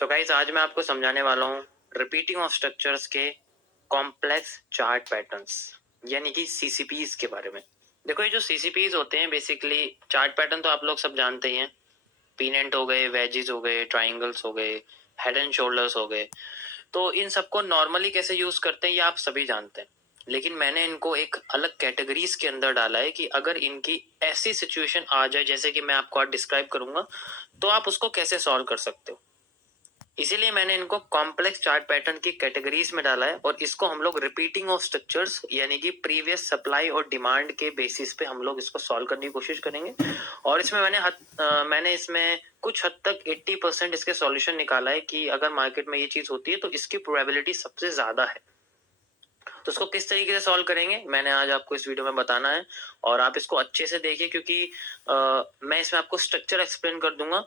So guys, आज मैं आपको समझाने वाला हूँ रिपीटिंग ऑफ स्ट्रक्चर्स के कॉम्प्लेक्स चार्ट पैटर्न्स यानी कि सीसीपीज के बारे में। देखो, ये जो सीसीपीज होते हैं बेसिकली चार्ट पैटर्न तो आप लोग सब जानते ही हैं। पीनेंट हो गए, वेजिस हो गए, ट्राइंगल्स हो गए, हेड एंड शोल्डर्स हो गए। तो इन सबको नॉर्मली कैसे यूज करते हैं ये आप सभी जानते हैं, लेकिन मैंने इनको एक अलग कैटेगरीज के अंदर डाला है कि अगर इनकी ऐसी सिचुएशन आ जाए जैसे कि मैं आपको आज डिस्क्राइब करूंगा तो आप उसको कैसे सॉल्व कर सकते हो। इसीलिए मैंने इनको कॉम्प्लेक्स चार्ट पैटर्न की कैटेगरीज में डाला है और इसको हम लोग रिपीटिंग ऑफ स्ट्रक्चर्स यानी कि प्रीवियस सप्लाई और डिमांड के बेसिस पे हम लोग इसको सॉल्व करने की कोशिश करेंगे। और इसमें मैंने इसमें कुछ हद तक 80% इसके सॉल्यूशन निकाला है कि अगर मार्केट में ये चीज होती है तो इसकी प्रोबेबिलिटी सबसे ज्यादा है। तो इसको किस तरीके से सॉल्व करेंगे मैंने आज आपको इस वीडियो में बताना है और आप इसको अच्छे से देखिए, क्योंकि मैं इसमें आपको स्ट्रक्चर एक्सप्लेन कर दूंगा।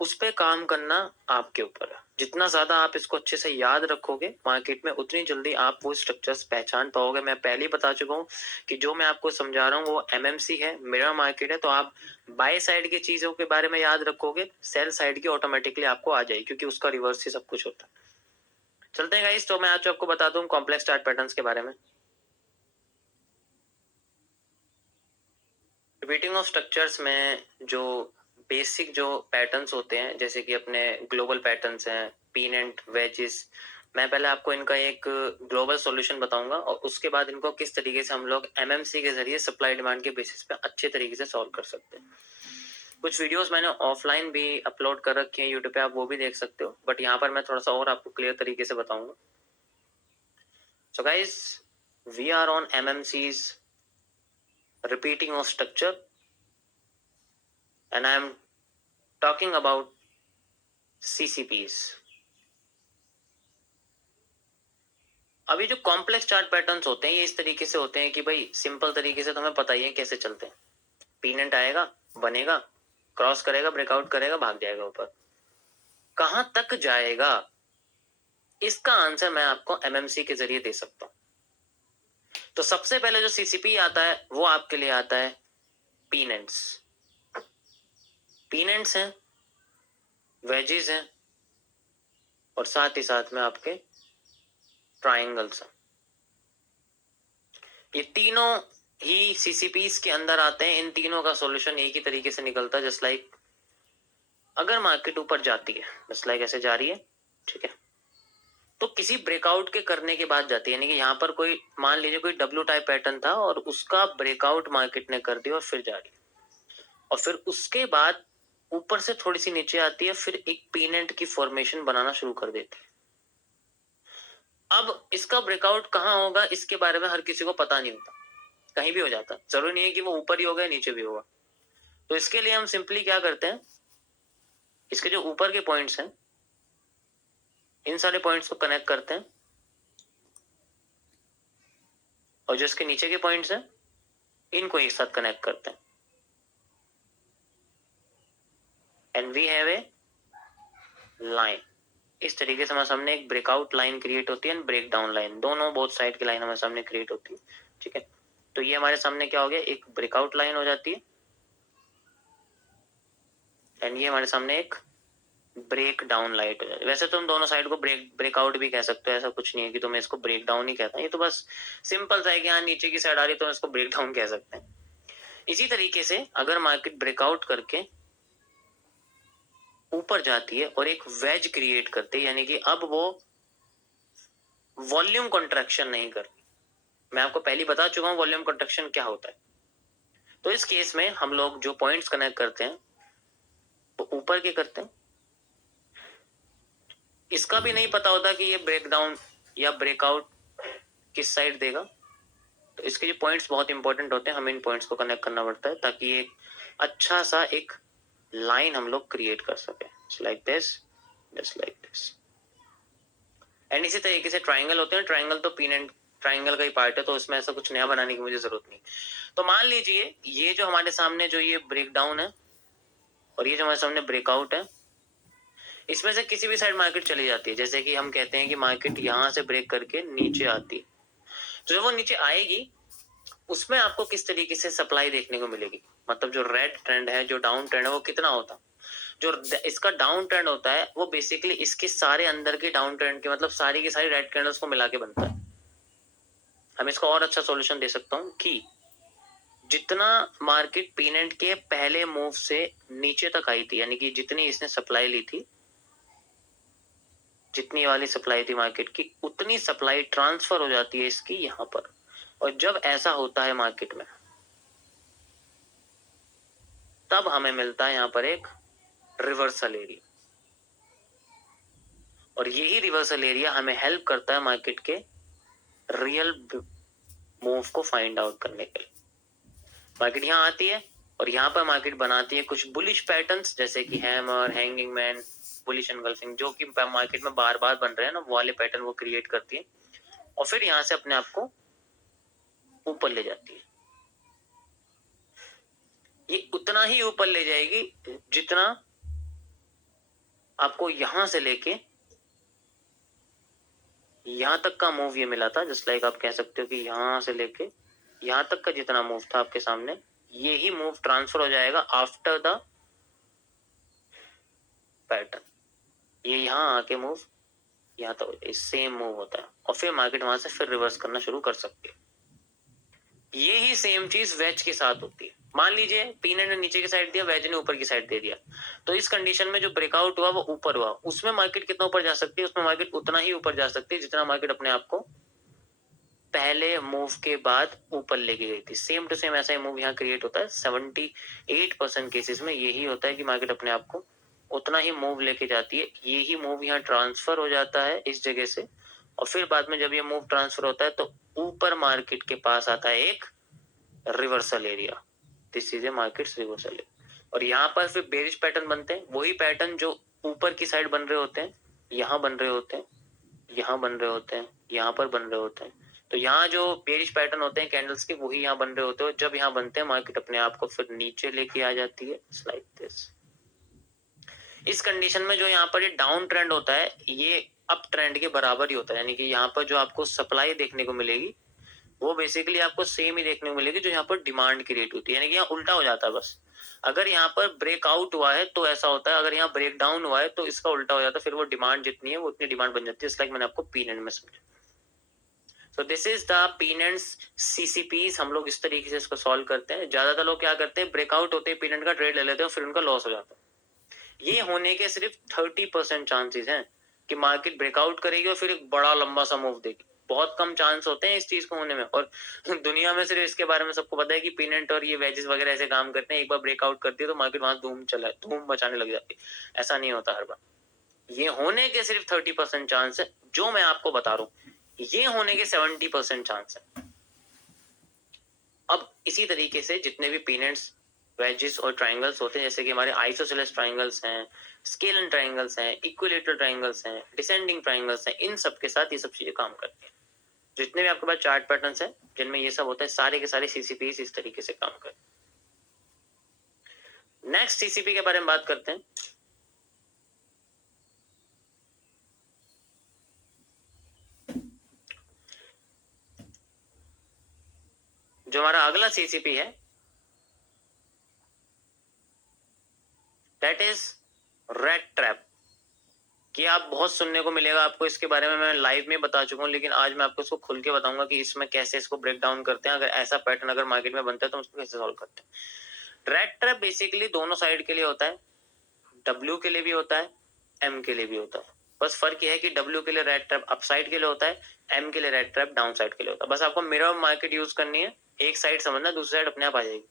उस पे काम करना आपके ऊपर है। जितना ज्यादा आप इसको अच्छे से याद रखोगे मार्केट में, उतनी जल्दी आप वो स्ट्रक्चर्स पहचान पाओगे। मैं पहले ही बता चुका हूँ कि जो मैं आपको समझा रहा हूँ वो एमएमसी है, मिरर मार्केट है। तो आप बाय साइड की चीजों के बारे में याद रखोगे, सेल साइड की ऑटोमेटिकली आपको आ जाएगी, क्योंकि उसका रिवर्स ही सब कुछ होता है। चलते हैं गाइस, तो मैं आज आपको बता दूं कॉम्प्लेक्स चार्ट पैटर्न्स के बारे में। रिपीटिंग ऑफ स्ट्रक्चर्स में जो बेसिक जो पैटर्न्स होते हैं जैसे कि अपने ग्लोबल पैटर्न्स हैं, पीनेंट, वेजिस। मैं पहले आपको इनका एक ग्लोबल सॉल्यूशन बताऊंगा और उसके बाद इनको किस तरीके से हम लोग एमएमसी के जरिए सप्लाई डिमांड के बेसिस पे अच्छे तरीके से सॉल्व कर सकते हैं। कुछ वीडियोस मैंने ऑफलाइन भी अपलोड कर रखी हैं यूट्यूब पे, आप वो भी देख सकते हो, बट यहाँ पर मैं थोड़ा सा और आपको क्लियर तरीके से बताऊंगा। So guys, we are on MMC's repeating of structure and I am talking about CCPs. अभी जो कॉम्प्लेक्स चार्ट पैटर्न्स होते हैं ये इस तरीके से होते हैं कि भाई सिंपल तरीके से तुम्हें पता ही है कैसे चलते हैं। पीनेंट आएगा, बनेगा, क्रॉस करेगा, ब्रेकआउट करेगा, भाग जाएगा ऊपर। कहां तक जाएगा इसका आंसर मैं आपको एमएमसी के जरिए दे सकता हूं। तो सबसे पहले जो सीसीपी आता है वो आपके लिए आता है पीनेंट्स। पीनेंट्स हैं, वेजिस हैं और साथ ही साथ में आपके ट्राइंगल्स हैं। ये तीनों ही सीसीपीस के अंदर आते हैं। इन तीनों का सॉल्यूशन एक ही तरीके से निकलता है। जस्ट लाइक अगर मार्केट ऊपर जाती है, जस्ट लाइक ऐसे जा रही है, ठीक है, तो किसी ब्रेकआउट के करने के बाद जाती है, यानी कि यहाँ पर कोई मान लीजिए कोई डब्ल्यू टाइप पैटर्न था और उसका ब्रेकआउट मार्केट ने कर दिया और फिर जा रही है और फिर उसके बाद ऊपर से थोड़ी सी नीचे आती है, फिर एक पीनेंट की फॉर्मेशन बनाना शुरू कर देती है। अब इसका ब्रेकआउट कहाँ होगा इसके बारे में हर किसी को पता नहीं होता, कहीं भी हो जाता। जरूरी नहीं है कि वो ऊपर ही होगा नीचे भी होगा। तो इसके लिए हम सिंपली क्या करते हैं, इसके जो ऊपर के पॉइंट्स हैं इन सारे पॉइंट्स को कनेक्ट करते हैं और जो इसके नीचे के पॉइंट्स हैं इनको एक साथ कनेक्ट करते हैं and we have a line. इस तरीके से हमारे सामने एक ब्रेकआउट लाइन क्रिएट होती है एंड ब्रेक डाउन लाइन, दोनों बोथ साइड की लाइन हमारे सामने क्रिएट होती है, ठीक है। तो ये हमारे सामने क्या हो गया, एक ब्रेकआउट लाइन हो जाती है एंड ये हमारे सामने एक ब्रेक डाउन लाइट हो जाती है। वैसे तुम दोनों साइड को ब्रेकआउट भी कह सकते हो, ऐसा कुछ नहीं है कि तुम इसको ब्रेक डाउन ही कहता है। ये तो बस सिंपल सा है कि हाँ नीचे की साइड आ रही है तो इसको ब्रेक डाउन कह सकते हैं। इसी तरीके से अगर मार्केट ब्रेकआउट करके ऊपर जाती है और एक वेज क्रिएट करते हैं, यानी कि अब वो वॉल्यूम कंट्रैक्शन नहीं करती। मैं आपको पहले बता चुका हूं वॉल्यूम कंट्रैक्शन क्या होता है। तो इस केस में हम लोग जो पॉइंट्स कनेक्ट करते हैं वो ऊपर के करते हैं। इसका भी नहीं पता होता कि ये ब्रेकडाउन या ब्रेकआउट किस साइड देगा। तो इसके जो पॉइंट्स बहुत इंपॉर्टेंट होते हैं, हमें इन पॉइंट्स को कनेक्ट करना पड़ता है ताकि एक अच्छा सा एक लाइन हम लोग क्रिएट कर सके, like this, just like this. And इसी तरीके से ट्राइंगल होते हैं। ट्राइंगल तो पीनेंट ट्राइंगल का ही पार्ट है, तो इसमें ऐसा कुछ नया बनाने की मुझे जरूरत नहीं। तो मान लीजिए ये जो हमारे सामने जो ये ब्रेक डाउन है और ये जो हमारे सामने ब्रेकआउट है, इसमें से किसी भी साइड मार्केट चली जाती है। जैसे कि हम कहते हैं कि मार्केट यहां से ब्रेक करके नीचे आती है, तो जब वो नीचे आएगी उसमें आपको किस तरीके से सप्लाई देखने को मिलेगी, मतलब जो रेड ट्रेंड है, जो डाउन ट्रेंड है, वो कितना होता। जो इसका डाउन ट्रेंड होता है वो बेसिकली इसके सारे अंदर के डाउन ट्रेंड के मतलब सारी की सारी रेड कैंडल्स को मिला के बनता है। हम इसका और अच्छा सॉल्यूशन दे सकता हूं कि जितना मार्केट पीनेंट के पहले मूव से नीचे तक आई थी, यानी कि जितनी इसने सप्लाई ली थी, जितनी वाली सप्लाई थी मार्केट की, उतनी सप्लाई ट्रांसफर हो जाती है इसकी यहां पर। और जब ऐसा होता है मार्केट में, तब हमें मिलता है यहां पर एक रिवर्सल एरिया, और यही रिवर्सल एरिया हमें हेल्प करता है मार्केट के रियल मूव को फाइंड आउट करने के लिए। मार्केट यहाँ आती है और यहाँ पर मार्केट बनाती है कुछ बुलिश पैटर्न्स, जैसे कि hammer, hanging man, bullish engulfing, जो कि मार्केट में बार बार बन रहे हैं ना, वो वाले पैटर्न वो क्रिएट करती है और फिर यहाँ से अपने आप को ऊपर ले जाती है। ये उतना ही ऊपर ले जाएगी जितना आपको यहां से लेके यहां तक का मूव ये मिला था। जस्ट लाइक आप कह सकते हो कि यहां से लेके यहां तक का जितना मूव था आपके सामने, ये ही मूव ट्रांसफर हो जाएगा आफ्टर द पैटर्न। ये यहाँ आके मूव यहाँ तक सेम मूव होता है और फिर मार्केट वहां से फिर रिवर्स करना शुरू कर सकती है। ये ही सेम चीज वेज के साथ होती है। मान लीजिए पीनेट ने नीचे की साइड दिया, वेज ने ऊपर की साइड दे दिया, तो इस कंडीशन में जो ब्रेकआउट हुआ वो ऊपर हुआ, उसमें मार्केट कितना ऊपर जा सकती है? उसमें मार्केट उतना ही ऊपर जा सकती है जितना मार्केट अपने आप को पहले मूव के बाद ऊपर लेके गई थी। सेम टू सेम ऐसा ही मूव यहाँ क्रिएट होता है। 78% केसेस में यही होता है कि मार्केट अपने आप को उतना ही मूव लेके जाती है। यही मूव यहाँ ट्रांसफर हो जाता है इस जगह से, और फिर बाद में जब ये मूव ट्रांसफर होता है तो ऊपर मार्केट के पास आता है एक reversal area. This is a market reversal area. और यहाँ पर फिर बेरिश पैटर्न बनते हैं, वही पैटर्न जो ऊपर की साइड बन रहे होते हैं, यहाँ बन रहे होते हैं, यहाँ बन रहे होते हैं, यहाँ पर बन रहे होते हैं। तो यहाँ जो बेरिश पैटर्न होते हैं कैंडल्स के, वही यहाँ बन रहे होते हैं। जब यहाँ बनते हैं मार्केट अपने आप को फिर नीचे लेके आ जाती है लाइक दिस। इस कंडीशन में जो यहाँ पर ये डाउन ट्रेंड होता है, ये अप ट्रेंड के बराबर ही होता है। यानी कि यहाँ पर जो आपको सप्लाई देखने को मिलेगी वो बेसिकली आपको सेम ही देखने को मिलेगी जो यहाँ पर डिमांड क्रिएट होती है। यानी कि यहाँ उल्टा हो जाता है बस। अगर यहाँ पर ब्रेकआउट हुआ है तो ऐसा होता है, अगर यहाँ ब्रेक डाउन हुआ है तो इसका उल्टा हो जाता है। फिर वो डिमांड जितनी है वो उतनी डिमांड बन जाती है। इसलिए मैंने आपको पीनेट में समझा। So this is the pennants CCPs. हम लोग इस तरीके से इसको सॉल्व करते हैं। ज्यादातर लोग क्या करते हैं, ब्रेकआउट होते हैं पीनेट का ट्रेड ले लेते हैं, फिर उनका लॉस हो जाता है। ये होने के सिर्फ 30% चांसेस हैं कि मार्केट ब्रेकआउट करेगी और फिर एक बड़ा लंबा सा मूव देगी। बहुत कम चांस होते हैं इस चीज को होने में। और दुनिया में सिर्फ इसके बारे में सबको पता है कि पीनेट और ये वेजेस वगैरह ऐसे काम करते हैं, एक बार ब्रेकआउट करती है तो मार्केट वहां धूम मचाने लग जाती है। ऐसा नहीं होता हर बार। ये होने के सिर्फ 30% चांस है जो मैं आपको बता रहा हूं, ये होने के 70% चांस है। अब इसी तरीके से जितने भी पीनेट्स, वेजेस और ट्राइंगल्स होते हैं, जैसे कि हमारे आइसोसेलेस ट्राइंगल्स हैं, स्केलन ट्राइंगल्स हैं, इक्विलेटरल ट्राइंगल्स हैं, डिसेंडिंग ट्राइंगल्स हैं, इन सब के साथ ये सब चीजें काम करती हैं। जितने भी आपके पास चार्ट पैटर्न्स हैं जिनमें ये सब होता है, सारे के सारे सीसीपीज इस तरीके से काम करते हैं। नेक्स्ट सीसीपी के बारे में बात करते हैं। जो हमारा अगला सीसीपी है दैट इज रेड ट्रैप। कि आप बहुत सुनने को मिलेगा आपको इसके बारे में, मैं लाइव में बता चुका हूँ, लेकिन आज मैं आपको इसको खुल के बताऊंगा कि इसमें कैसे इसको ब्रेक डाउन करते हैं। अगर ऐसा पैटर्न अगर मार्केट में बनता है तो उसको कैसे सॉल्व करते हैं। रेड ट्रैप बेसिकली दोनों साइड के लिए होता है, डब्ल्यू के लिए भी होता है, एम के लिए भी होता है। बस फर्क यह है कि डब्ल्यू के लिए रेड ट्रैप अप साइड के लिए होता है, एम के लिए रेड ट्रैप डाउन साइड के लिए होता है। बस आपको मिरर मार्केट यूज करनी है, एक साइड समझना, दूसरी साइड अपने आप आ जाएगी।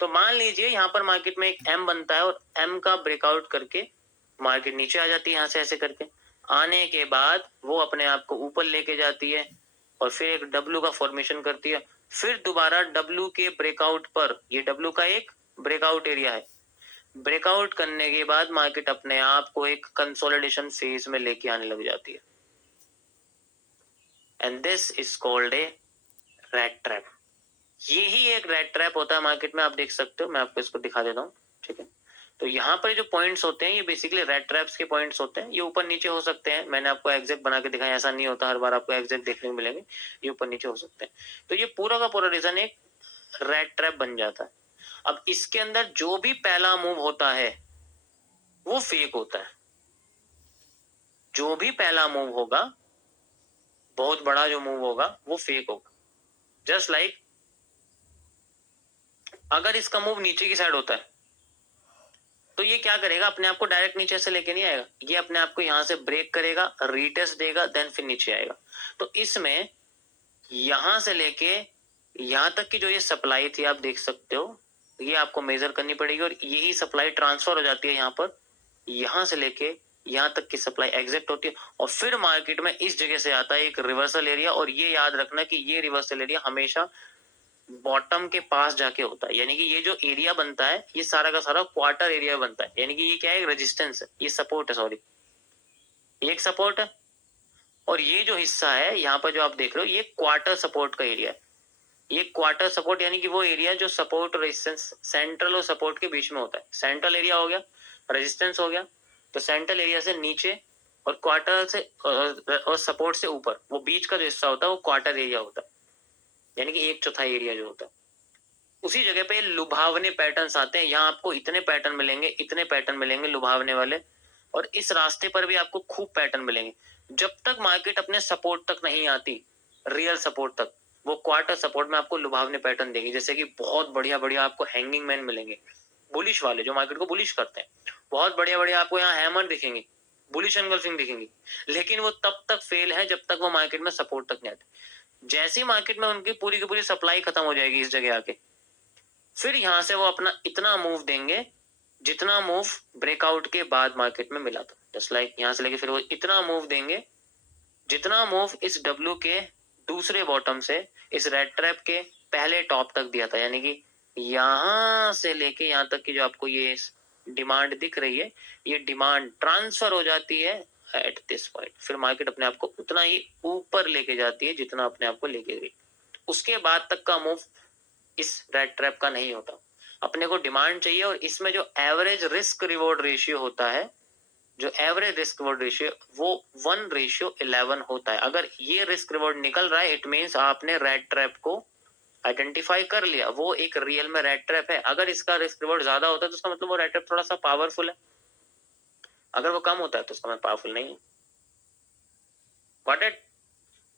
तो मान लीजिए यहाँ पर मार्केट में एक एम बनता है और एम का ब्रेकआउट करके मार्केट नीचे आ जाती है। यहाँ से ऐसे करके आने के बाद वो अपने आप को ऊपर लेके जाती है और फिर एक डब्ल्यू का फॉर्मेशन करती है। फिर दोबारा डब्ल्यू के ब्रेकआउट पर, ये डब्ल्यू का एक ब्रेकआउट एरिया है, ब्रेकआउट करने के बाद मार्केट अपने आप को एक कंसोलिडेशन फेज में लेके आने लग जाती है। And this is called a red trap. यही एक रेड ट्रैप होता है मार्केट में। आप देख सकते हो, मैं आपको इसको दिखा देता हूँ, ठीक है। तो यहाँ पर जो पॉइंट्स होते हैं ये बेसिकली रेड ट्रैप्स के पॉइंट्स होते हैं। ये ऊपर नीचे हो सकते हैं, मैंने आपको एग्जैक्ट बना के दिखाया, ऐसा नहीं होता हर बार आपको एग्जैक्ट देखने को मिलेंगे, ये ऊपर नीचे हो सकते हैं। तो ये पूरा का पूरा रीजन एक रेड ट्रैप बन जाता है। अब इसके अंदर जो भी पहला मूव होता है वो फेक होता है। जो भी पहला मूव होगा, बहुत बड़ा जो मूव होगा, वो फेक होगा। जस्ट लाइक अगर इसका मूव नीचे की साइड होता है तो ये क्या करेगा, अपने आप को डायरेक्ट नीचे से लेके नहीं आएगा, ये अपने आप को यहां से ब्रेक करेगा, रीटेस्ट देगा, देन फिर नीचे आएगा। तो इसमें यहां से लेके यहां तक की जो ये सप्लाई थी आप देख सकते हो, ये आपको मेजर करनी पड़ेगी और यही सप्लाई ट्रांसफर हो जाती है यहाँ पर, यहां से लेके यहां तक की सप्लाई एग्जिट होती है और फिर मार्केट में इस जगह से आता है एक रिवर्सल एरिया। और ये याद रखना कि ये रिवर्सल एरिया हमेशा बॉटम के पास जाके होता है, यानी कि ये जो एरिया बनता है ये सारा का सारा क्वार्टर एरिया बनता है, यानी कि ये क्या है, रेजिस्टेंस है, ये सपोर्ट है, सॉरी ये एक सपोर्ट है और ये जो हिस्सा है यहाँ पर जो आप देख रहे हो ये क्वार्टर सपोर्ट का एरिया है। ये क्वार्टर सपोर्ट यानी कि वो एरिया जो सपोर्ट रेजिस्टेंस सेंट्रल और सपोर्ट के बीच में होता है। सेंट्रल एरिया हो गया, रेजिस्टेंस हो गया, तो सेंट्रल एरिया से नीचे और क्वार्टर से और सपोर्ट से ऊपर वो बीच का जो हिस्सा होता है वो क्वार्टर एरिया होता है, यानी कि एक चौथाई एरिया जो होता है। उसी जगह पे लुभावने पैटर्न्स आते हैं, यहाँ आपको इतने पैटर्न मिलेंगे, इतने पैटर्न मिलेंगे लुभावने वाले, और इस रास्ते पर भी आपको खूब पैटर्न मिलेंगे जब तक मार्केट अपने सपोर्ट तक नहीं आती, रियल सपोर्ट तक। वो क्वार्टर सपोर्ट में आपको लुभावने पैटर्न देगी, जैसे कि बहुत बढ़िया बढ़िया आपको हैंगिंग मैन मिलेंगे, बुलिश वाले जो मार्केट को बुलिश करते हैं। बहुत बढ़िया बढ़िया आपको यहाँ हैमर दिखेंगे, बुलिश एंगल्फिंग दिखेंगी, लेकिन वो तब तक फेल है जब तक वो मार्केट में सपोर्ट तक नहीं आते। जैसे ही मार्केट में उनकी पूरी की पूरी सप्लाई खत्म हो जाएगी इस जगह आके, फिर यहां से वो अपना इतना मूव देंगे जितना मूव ब्रेकआउट के बाद मार्केट में मिला था। जस्ट लाइक यहां से लेके फिर वो इतना मूव देंगे जितना मूव इस डब्ल्यू के दूसरे बॉटम से इस रेड ट्रैप के पहले टॉप तक दिया था, यानी कि यहां से लेके यहां तक की जो आपको ये डिमांड दिख रही है, ये डिमांड ट्रांसफर हो जाती है एट दिस पॉइंट। फिर मार्केट अपने आप को उतना ही ऊपर लेके जाती है जितना अपने आप को लेके गई। उसके बाद तक का मूव इस रेड ट्रैप का नहीं होता। अपने को डिमांड चाहिए और इसमें जो एवरेज रिस्क रिवॉर्ड रेशियो होता है, जो एवरेज रिस्क रिवॉर्ड रेशियो वो 1:11 होता है। अगर ये रिस्क रिवॉर्ड निकल रहा है इट मींस आपने रेड ट्रैप को आइडेंटिफाई कर लिया, वो एक रियल में रेड ट्रैप है। अगर इसका रिस्क रिवॉर्ड ज्यादा होता है तो उसका मतलब वो रेड ट्रैप थोड़ा सा पावरफुल है, अगर वो कम होता है तो उसका मतलब पावरफुल नहीं है। Got it?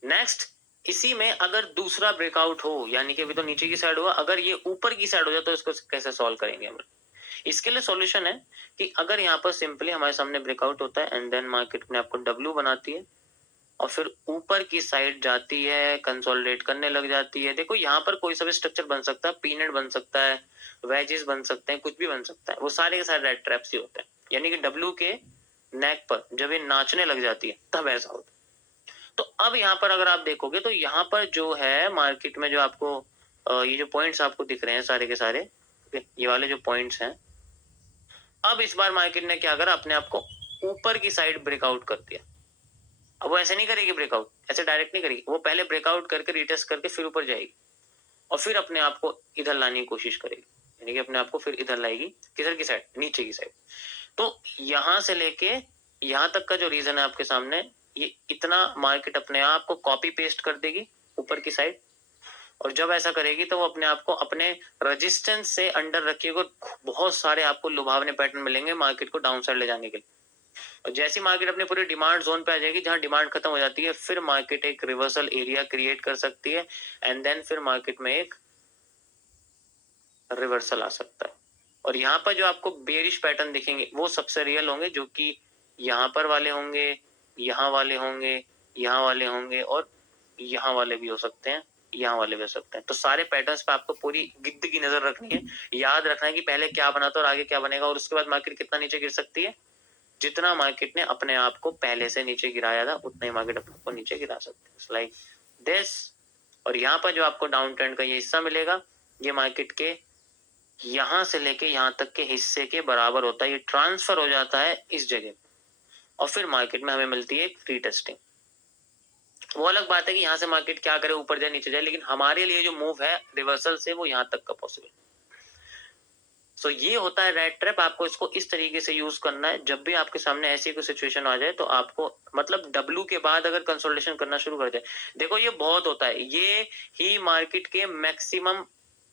नेक्स्ट, इसी में अगर दूसरा ब्रेकआउट हो, यानी कि अभी तो नीचे की साइड हुआ, अगर ये ऊपर की साइड हो जाए तो इसको कैसे सॉल्व करेंगे हम? इसके लिए सॉल्यूशन है कि अगर यहाँ पर सिंपली हमारे सामने ब्रेकआउट होता है एंड देन मार्केट में आपको डब्ल्यू बनाती है और फिर ऊपर की साइड जाती है, कंसोलिडेट करने लग जाती है। देखो यहाँ पर कोई सा भी स्ट्रक्चर बन सकता है, पीनट बन सकता है, वेजेस बन सकते हैं, कुछ भी बन सकता है, वो सारे के सारे रेड ट्रैप्स ही होते हैं। यानी कि डब्ल्यू के नेक पर जब ये नाचने लग जाती है तब ऐसा होता है। तो अब यहाँ पर अगर आप देखोगे तो यहाँ पर जो है मार्केट में जो आपको ये जो पॉइंट्स आपको दिख रहे हैं सारे के सारे, ये वाले जो पॉइंट्स हैं, अब इस बार मार्केट ने क्या करा, अपने आप को ऊपर की साइड ब्रेकआउट कर दिया। अब वो ऐसे नहीं करेगी ब्रेकआउट, ऐसे डायरेक्ट नहीं करेगी, वो पहले ब्रेकआउट करके रिटेस्ट करके फिर ऊपर जाएगी और फिर अपने आप को इधर लाने की कोशिश करेगी, यानी कि अपने आप को फिर इधर लाएगी, किधर की साइड, नीचे की साइड। तो यहां से लेके यहां तक का जो रीजन है आपके सामने, ये इतना मार्केट अपने आप को कॉपी पेस्ट कर देगी ऊपर की साइड, और जब ऐसा करेगी तो वो अपने आप को अपने रेजिस्टेंस से अंडर रखिएगा। बहुत सारे आपको लुभावने पैटर्न मिलेंगे मार्केट को डाउन साइड ले जाने के लिए। और जैसी मार्केट अपने पूरे डिमांड जोन पे आ जाएगी, जहां डिमांड खत्म हो जाती है, फिर मार्केट एक रिवर्सल एरिया क्रिएट कर सकती है एंड देन फिर मार्केट में एक रिवर्सल आ सकता है। और यहाँ पर जो आपको बेरिश पैटर्न दिखेंगे वो सबसे रियल होंगे, जो कि यहाँ पर वाले होंगे, यहाँ वाले होंगे, यहाँ वाले होंगे और यहाँ वाले भी हो सकते हैं, यहाँ वाले भी हो सकते हैं। तो सारे पैटर्न्स पे आपको पूरी गिद्द की नजर रखनी है, याद रखना है कि पहले क्या बना था और आगे क्या बनेगा, और उसके बाद मार्केट कितना नीचे गिर सकती है। जितना मार्केट ने अपने आप को पहले से नीचे गिराया था उतना ही मार्केट अपने को नीचे गिरा सकते हैं, लाइक दिस। और यहाँ पर जो आपको डाउन ट्रेंड का ये हिस्सा मिलेगा, ये मार्केट के यहां से लेके यहां तक के हिस्से के बराबर होता है, ये ट्रांसफर हो जाता है इस जगह और फिर मार्केट में हमें मिलती है रीटेस्टिंग। वो अलग बात है कि यहाँ से मार्केट क्या करे, ऊपर जाए नीचे जाए, लेकिन हमारे लिए जो मूव है रिवर्सल से वो यहाँ तक का पॉसिबल। सो ये होता है रेड ट्रैप। आपको इसको इस तरीके से यूज करना है, जब भी आपके सामने ऐसी कोई सिचुएशन आ जाए तो आपको मतलब डब्ल्यू के बाद अगर कंसोलिडेशन करना शुरू कर दे। देखो ये बहुत होता है, ये ही मार्केट के मैक्सिमम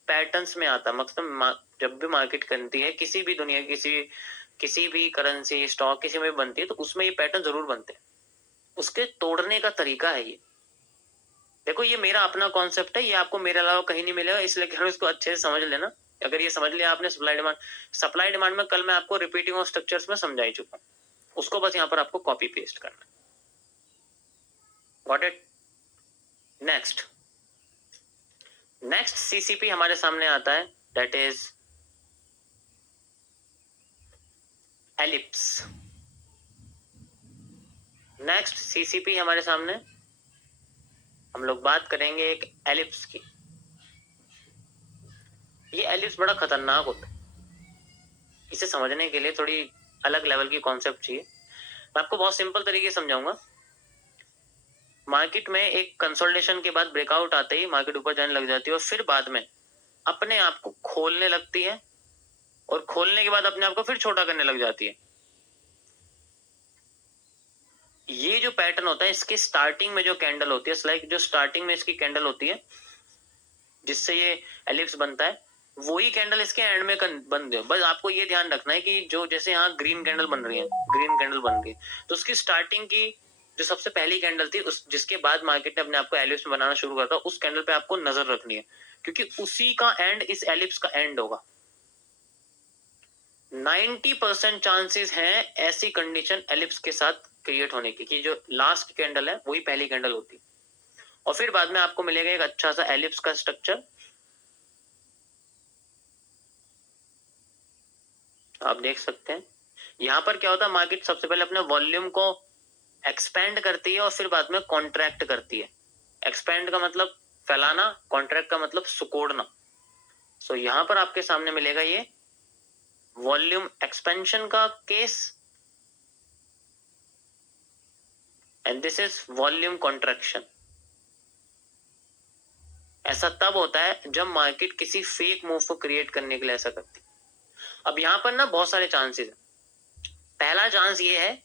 पैटर्न्स में आता है। मतलब जब भी मार्केट करती है किसी भी दुनिया किसी किसी भी करेंसी स्टॉक किसी में भी बनती है तो उसमें ये पैटर्न जरूर बनते हैं। उसके तोड़ने का तरीका है ये। देखो ये मेरा अपना कॉन्सेप्ट है, ये आपको मेरे अलावा कहीं नहीं मिलेगा, इसलिए कह रहा हूं इसको अच्छे से समझ लेना। अगर ये समझ लिया आपने सप्लाई डिमांड में कल मैं आपको रिपीटिंग ऑफ स्ट्रक्चर्स में समझा ही चुका हूं, उसको बस यहाँ पर आपको कॉपी पेस्ट करना। Got it? नेक्स्ट सीसीपी हमारे सामने आता है, that is ellipse. Next CCP हमारे सामने, हम लोग बात करेंगे एक एलिप्स की। ये एलिप्स बड़ा खतरनाक होता है, इसे समझने के लिए थोड़ी अलग लेवल की कॉन्सेप्ट चाहिए। मैं आपको बहुत सिंपल तरीके से समझाऊंगा। मार्केट में एक कंसोलिडेशन के बाद ब्रेकआउट आते ही मार्केट ऊपर जाने लग जाती है और फिर बाद में अपने आप को खोलने लगती है और खोलने के बाद अपने आप को फिर छोटा करने लग जाती है। ये जो पैटर्न होता है इसके स्टार्टिंग में जो कैंडल होती है, लाइक जो स्टार्टिंग में इसकी कैंडल होती है जिससे ये एलिप्स बनता है, वही कैंडल इसके एंड में बन दे। बस आपको ये ध्यान रखना है कि जो जैसे यहाँ ग्रीन कैंडल बन रही है, ग्रीन कैंडल बन रही है, तो उसकी स्टार्टिंग की जो सबसे पहली कैंडल थी उस जिसके बाद मार्केट ने अपने आप को एलिप्स में बनाना शुरू करता, उस कैंडल पे आपको नजर रखनी है, क्योंकि उसी का एंड इस एलिप्स का एंड होगा। 90% चांसेस हैं ऐसी कंडीशन एलिप्स के साथ क्रिएट होने की कि जो लास्ट कैंडल है वही पहली कैंडल होती है और फिर बाद में आपको मिलेगा एक अच्छा सा एलिप्स का स्ट्रक्चर। आप देख सकते हैं यहां पर क्या होता है, मार्केट सबसे पहले अपने वॉल्यूम को एक्सपेंड करती है और फिर बाद में कॉन्ट्रैक्ट करती है। एक्सपेंड का मतलब फैलाना, कॉन्ट्रैक्ट का मतलब सुकोड़ना। सो यहां पर आपके सामने मिलेगा ये वॉल्यूम एक्सपेंशन का case and this is volume contraction. ऐसा तब होता है जब मार्केट किसी फेक मूव को क्रिएट करने के लिए ऐसा करती है। अब यहां पर ना बहुत सारे चांसेस हैं। पहला चांस ये है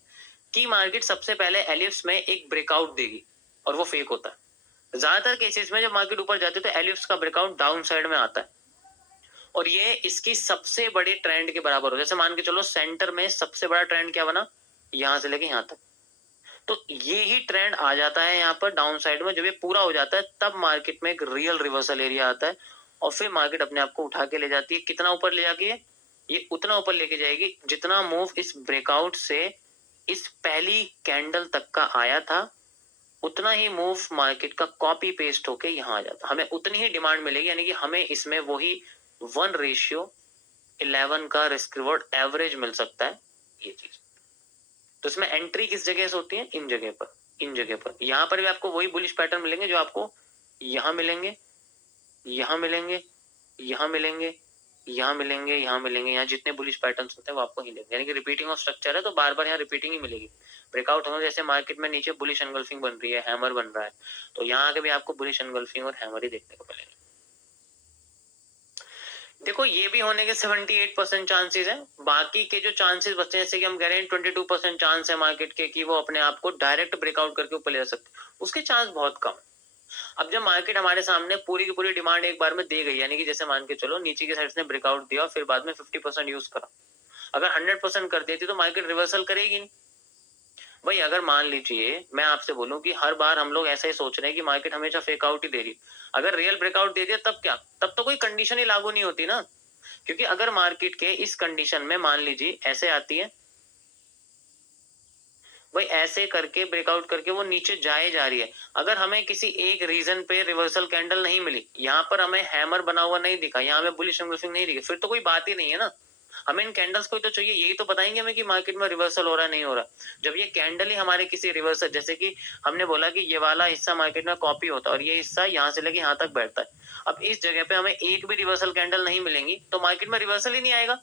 कि मार्केट सबसे पहले एलिप्स में एक ब्रेकआउट देगी और वो फेक होता है। ज्यादातर केसेस में जब मार्केट ऊपर जाती है तो एलिप्स का ब्रेकआउट डाउन साइड में आता है और ये इसकी सबसे बड़े ट्रेंड के बराबर हो। जैसे मान के चलो सेंटर में सबसे बड़ा ट्रेंड क्या बना, यहां से लेके यहां तक, तो ये ही ट्रेंड आ जाता है यहाँ पर डाउन साइड में। जब ये पूरा हो जाता है तब मार्केट में एक रियल रिवर्सल एरिया आता है और फिर मार्केट अपने आप को उठा के ले जाती है। कितना ऊपर ले जाती है, ये उतना ऊपर लेके जाएगी जितना मूव इस ब्रेकआउट से इस पहली कैंडल तक का आया था, उतना ही मूव मार्केट का कॉपी पेस्ट होके यहाँ आ जाता। हमें उतनी ही डिमांड मिलेगी, यानी कि हमें इसमें वही 1:11 का रिस्क रिवॉर्ड एवरेज मिल सकता है। ये चीज तो इसमें एंट्री किस जगह से होती है, इन जगह पर। यहाँ पर भी आपको वही बुलिश पैटर्न मिलेंगे जो आपको यहाँ मिलेंगे, यहाँ मिलेंगे, यहाँ मिलेंगे, यहाँ मिलेंगे, यहाँ मिलेंगे। यहाँ जितने बुलिश पैटर्न्स होते हैं वो आपको ही मिलेंगे, यानी कि रिपीटिंग ऑफ स्ट्रक्चर है तो बार बार यहाँ रिपीटिंग ही मिलेगी। ब्रेकआउट होने जैसे मार्केट में नीचे बुलिश एनगल्फिंग बन रही है, हैमर बन रहा है, तो यहाँ आके भी आपको बुलिश एनगल्फिंग और हैमर ही देखने को मिलेगा। देखो ये भी होने के 78% चांसेस है। बाकी के जो चांसेस बचे हैं, जैसे कि हम कह रहे हैं 22% चांस है मार्केट के कि वो अपने आप को डायरेक्ट ब्रेकआउट करके ऊपर ले जा सकते, उसके चांस बहुत कम। अब जब मार्केट हमारे सामने पूरी की पूरी डिमांड एक बार में दे गई, यानी कि जैसे मान के चलो नीचे की साइड ने ब्रेकआउट दिया और फिर बाद में 50% यूज करा, अगर 100% कर देती तो मार्केट रिवर्सल करेगी नहीं। भाई अगर मान लीजिए मैं आपसे बोलूं कि हर बार हम लोग ऐसा ही सोच रहे हैं कि मार्केट हमेशा फेक आउट ही दे रही, अगर रियल ब्रेकआउट दे दिया तब क्या, तब तो कोई कंडीशन ही लागू नहीं होती ना। क्योंकि अगर मार्केट के इस कंडीशन में मान लीजिए ऐसे आती है, भाई ऐसे करके ब्रेकआउट करके वो नीचे जाए जा रही है, अगर हमें किसी एक रीजन पे रिवर्सल कैंडल नहीं मिली, यहाँ पर हमें हैमर बना हुआ नहीं दिखा, यहाँ हमें बुलिश एनगल्फिंग नहीं दिखी, फिर तो कोई बात ही नहीं है ना। हमें इन कैंडल्स को तो चाहिए, यही तो बताएंगे हमें कि मार्केट में रिवर्सल हो रहा है नहीं हो रहा। जब ये कैंडल ही हमारे किसी रिवर्सल, जैसे कि हमने बोला कि ये वाला हिस्सा मार्केट में कॉपी होता है और ये हिस्सा यहाँ से लेके यहाँ तक बैठता है, अब इस जगह पे हमें एक भी रिवर्सल कैंडल नहीं मिलेंगी तो मार्केट में रिवर्सल ही नहीं आएगा,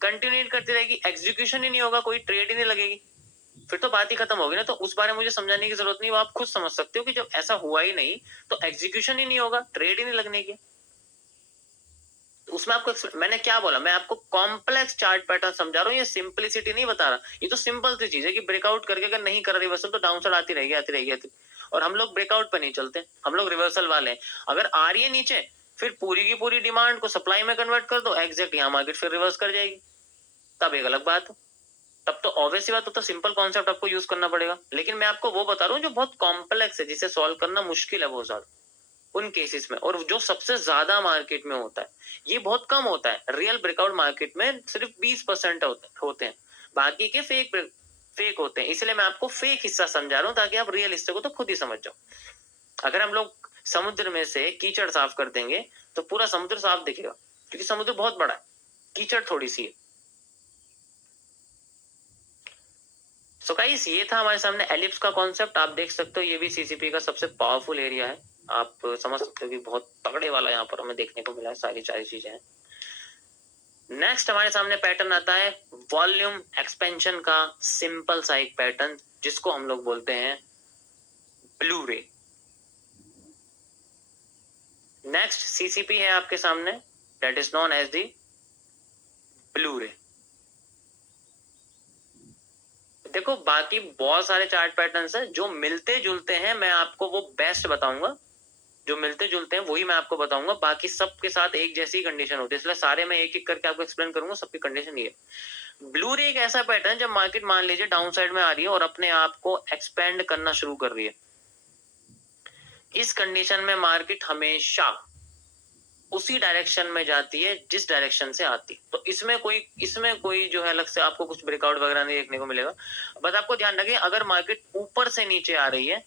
कंटिन्यू करती रहेगी, एग्जीक्यूशन ही नहीं होगा, कोई ट्रेड ही नहीं लगेगी, फिर तो बात ही खत्म होगी ना। तो उस बारे में मुझे समझाने की जरूरत नहीं, वो आप खुद समझ सकते हो कि जब ऐसा हुआ ही नहीं तो एग्जीक्यूशन ही नहीं होगा, ट्रेड ही नहीं लगने की। तो उसमें आपको मैंने क्या बोला, मैं आपको कॉम्प्लेक्स चार्ट पैटर्न समझा रहा हूँ, ये सिंपलिसिटी नहीं बता रहा। ये तो सिंपल सी चीज है कि ब्रेकआउट करके अगर नहीं कर रिवर्सल तो डाउन साइड आती रहेगी, आती रहेगी, आती। और हम लोग ब्रेकआउट पे नहीं चलते, हम लोग रिवर्सल वाले हैं। अगर आ रही है नीचे फिर पूरी की पूरी डिमांड को सप्लाई में कन्वर्ट कर दो, एग्जैक्ट यहाँ मार्केट फिर रिवर्स कर जाएगी, तब एक अलग बात है। तब तो ऑब्वियसली बात, तो सिंपल कॉन्सेप्ट आपको यूज करना पड़ेगा। लेकिन मैं आपको वो बता रहा हूँ जो बहुत कॉम्प्लेक्स है, जिसे सॉल्व करना मुश्किल है बहुत ज्यादा उन केसेस में, और जो सबसे ज्यादा मार्केट में होता है। ये बहुत कम होता है, रियल ब्रेकआउट मार्केट में सिर्फ 20% होते हैं, बाकी के फेक होते हैं। इसलिए मैं आपको फेक हिस्सा समझा रहा हूँ ताकि आप रियल हिस्से को तो खुद ही समझ जाओ। अगर हम लोग समुद्र में से कीचड़ साफ कर देंगे तो पूरा समुद्र साफ दिखेगा, क्योंकि समुद्र बहुत बड़ा है, कीचड़ थोड़ी सी है। सो गाइस, ये था हमारे सामने एलिप्स का कॉन्सेप्ट। आप देख सकते हो ये भी सीसीपी का सबसे पावरफुल एरिया है। आप समझ सकते हो कि बहुत तगड़े वाला यहाँ पर हमें देखने को मिला है, सारी चीजें हैं। नेक्स्ट हमारे सामने पैटर्न आता है वॉल्यूम एक्सपेंशन का सिंपल सा एक पैटर्न, जिसको हम लोग बोलते हैं ब्लू रे। नेक्स्ट सीसीपी है आपके सामने, that is known as the blue ray. देखो बाकी बहुत सारे चार्ट पैटर्न्स हैं जो मिलते जुलते हैं, मैं आपको वो बेस्ट बताऊंगा। जो मिलते जुलते हैं वही मैं आपको बताऊंगा, बाकी सबके साथ एक जैसी कंडीशन होती है, इसलिए सारे मैं एक एक करके आपको एक्सप्लेन करूंगा। सबकी कंडीशन ये है। ब्लू रे एक ऐसा पैटर्न जब मार्केट मान लीजिए डाउन साइड में आ रही है और अपने आप को एक्सपेंड करना शुरू कर रही है, इस कंडीशन में मार्केट हमेशा उसी डायरेक्शन में जाती है जिस डायरेक्शन से आती है। तो इसमें कोई जो है अलग से आपको कुछ ब्रेकआउट वगैरह नहीं देखने को मिलेगा। बस आपको ध्यान रखिए, अगर मार्केट ऊपर से नीचे आ रही है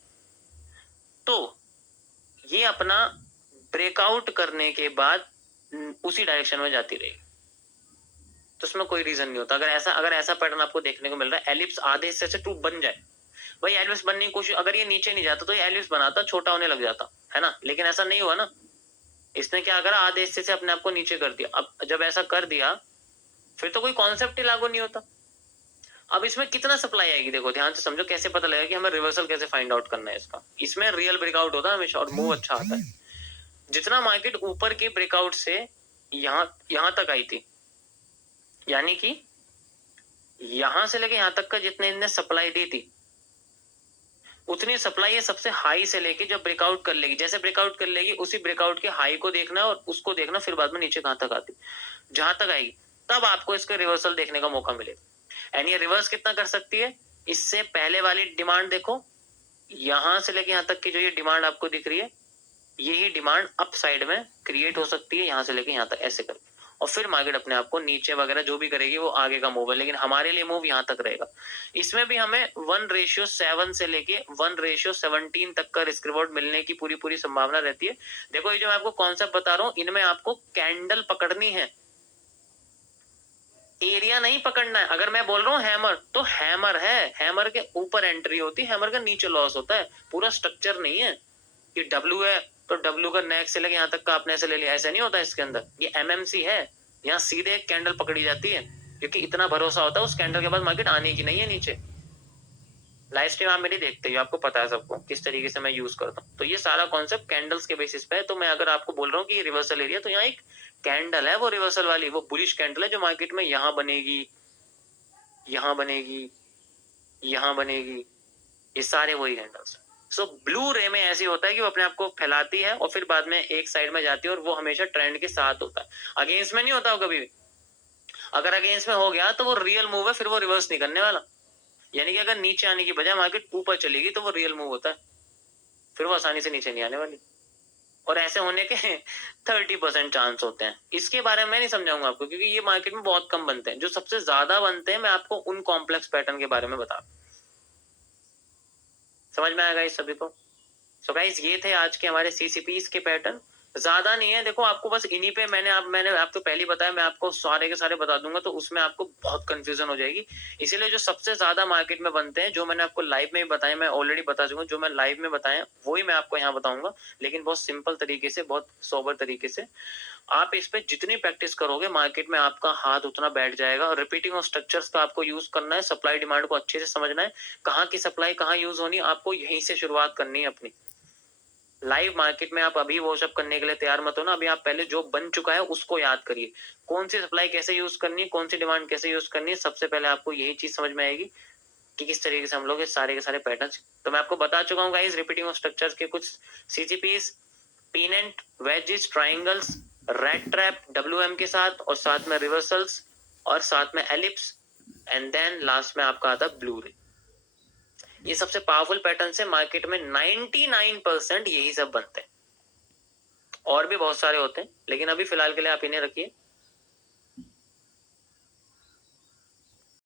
तो ये अपना ब्रेकआउट करने के बाद उसी डायरेक्शन में जाती रहेगी, तो उसमें कोई रीजन नहीं होता। अगर ऐसा पैटर्न आपको देखने को मिल रहा है, एलिप्स आधे हिस्से से टू बन जाए, भाई एलिप्स बनने की कोशिश, अगर ये नीचे नहीं जाता तो ये एलिप्स बनाता, छोटा होने लग जाता है ना, लेकिन ऐसा नहीं हुआ ना। इसने क्या करा, आधे हिस्से से अपने आप को नीचे कर दिया। अब जब ऐसा कर दिया फिर तो कोई कॉन्सेप्ट ही लागू नहीं होता। अब इसमें कितना सप्लाई आएगी, देखो ध्यान से समझो, कैसे पता लगेगा कि हमें रिवर्सल कैसे फाइंड आउट करना है इसका। इसमें रियल ब्रेकआउट होता है हमेशा और मूव अच्छा आता है। जितना मार्केट ऊपर के ब्रेकआउट से यहां तक आई थी, यानी कि यहां से लेके यहां तक का जितने इनने सप्लाई दी थी, उतनी सप्लाई है सबसे हाई से लेके जब ब्रेकआउट कर लेगी। जैसे ब्रेकआउट कर लेगी उसी ब्रेकआउट के हाई को देखना और उसको देखना, फिर बाद में नीचे कहां तक आती, जहां तक आएगी तब आपको इसका रिवर्सल देखने का मौका मिलेगा। एंड ये रिवर्स कितना कर सकती है, इससे पहले वाली डिमांड देखो, यहां से लेके यहां तक की जो ये डिमांड आपको दिख रही है, यही डिमांड अप साइड में क्रिएट हो सकती है, यहां से लेके यहां तक ऐसे करके, और फिर मार्केट अपने आप को नीचे वगैरह जो भी करेगी वो आगे का मूव है, लेकिन हमारे लिए मूव यहां तक रहेगा। इसमें भी हमें 1:7 से लेके 1:17 तक का रिस्क रिवॉर्ड मिलने की पूरी पूरी संभावना रहती है। देखो ये जो मैं आपको कॉन्सेप्ट बता रहा हूँ, इनमें आपको कैंडल पकड़नी है, एरिया नहीं पकड़ना है। अगर मैं बोल रहा हूँ हैमर, तो हैमर है, हैमर के ऊपर एंट्री होती है, हैमर का नीचे लॉस होता है, पूरा स्ट्रक्चर नहीं है कि डब्ल्यू है तो डब्ल्यू का नेक से लेके यहाँ तक का आपने ऐसे ले लिया, ऐसा नहीं होता इसके अंदर। ये एमएमसी है, यहाँ सीधे एक कैंडल पकड़ी जाती है, क्योंकि इतना भरोसा होता है उस कैंडल के बाद मार्केट आने की नहीं है नीचे। लाइव स्ट्रीम आप मेरी देखते हो, आपको पता है सबको किस तरीके से मैं यूज करता हूँ। तो ये सारा कॉन्सेप्ट कैंडल्स के बेसिस पे है। तो मैं अगर आपको बोल रहा हूँ कि ये रिवर्सल एरिया, तो यहाँ एक कैंडल है, वो रिवर्सल वाली, वो बुलिश कैंडल है जो मार्केट में यहाँ बनेगी, यहाँ बनेगी, यहाँ बनेगी, ये सारे वही कैंडल्स। सो ब्लू रे में ऐसी होता है कि वो अपने आप को फैलाती है और फिर बाद में एक साइड में जाती है, और वो हमेशा ट्रेंड के साथ होता है, अगेंस्ट में नहीं होता कभी भी। अगर अगेंस्ट में हो गया तो वो रियल मूव है, फिर वो रिवर्स नहीं करने वाला। यानी कि अगर नीचे आने की बजाय मार्केट ऊपर चलेगी तो वो रियल मूव होता है, फिर वो आसानी से नीचे नहीं आने वाली। और ऐसे होने के 30% चांस होते हैं। इसके बारे में मैं नहीं समझाऊंगा आपको, क्योंकि ये मार्केट में बहुत कम बनते हैं। जो सबसे ज्यादा बनते हैं मैं आपको उन कॉम्प्लेक्स पैटर्न के बारे में बता, समझ में आएगा इस सभी को। सो गाइस, ये थे आज के हमारे सीसीपीज के पैटर्न। ज्यादा नहीं है, देखो आपको बस इन्हीं पे मैंने आपको पहले बताया, मैं आपको सारे के सारे बता दूंगा तो उसमें आपको बहुत कंफ्यूजन हो जाएगी। इसीलिए जो सबसे ज्यादा मार्केट में बनते हैं, जो मैंने आपको लाइव में बताया, मैं ऑलरेडी बता चुका हूँ, जो मैं लाइव में बताया वही मैं आपको यहाँ बताऊंगा, लेकिन बहुत सिंपल तरीके से, बहुत सोबर तरीके से। आप इस पे जितनी प्रैक्टिस करोगे मार्केट में आपका हाथ उतना बैठ जाएगा। और रिपीटिंग ऑफ स्ट्रक्चर्स का आपको यूज करना है, सप्लाई डिमांड को अच्छे से समझना है, कहाँ की सप्लाई कहाँ यूज होनी, आपको यहीं से शुरुआत करनी है अपनी। लाइव मार्केट में आप अभी वो सब करने के लिए तैयार मत हो ना, अभी आप पहले जो बन चुका है उसको याद करिए, कौन सी सप्लाई कैसे यूज करनी है, कौन सी डिमांड कैसे यूज करनी है। सबसे पहले आपको यही चीज समझ में आएगी कि किस तरीके से हम लोग सारे के सारे पैटर्न्स। तो मैं आपको बता चुका हूँ गाइस, रिपीटिंग ऑफ स्ट्रक्चर्स के कुछ सीजीपीस, pennant, wedges, triangles, red trap, WM के साथ, और साथ में रिवर्सल्स, और साथ में एलिप्स, एंड देन लास्ट में आपका आता है ब्लू रे। ये सबसे पावरफुल पैटर्न है, मार्केट में 99% यही सब बनते हैं। और भी बहुत सारे होते हैं, लेकिन अभी फिलहाल के लिए आप इन्हें रखिए।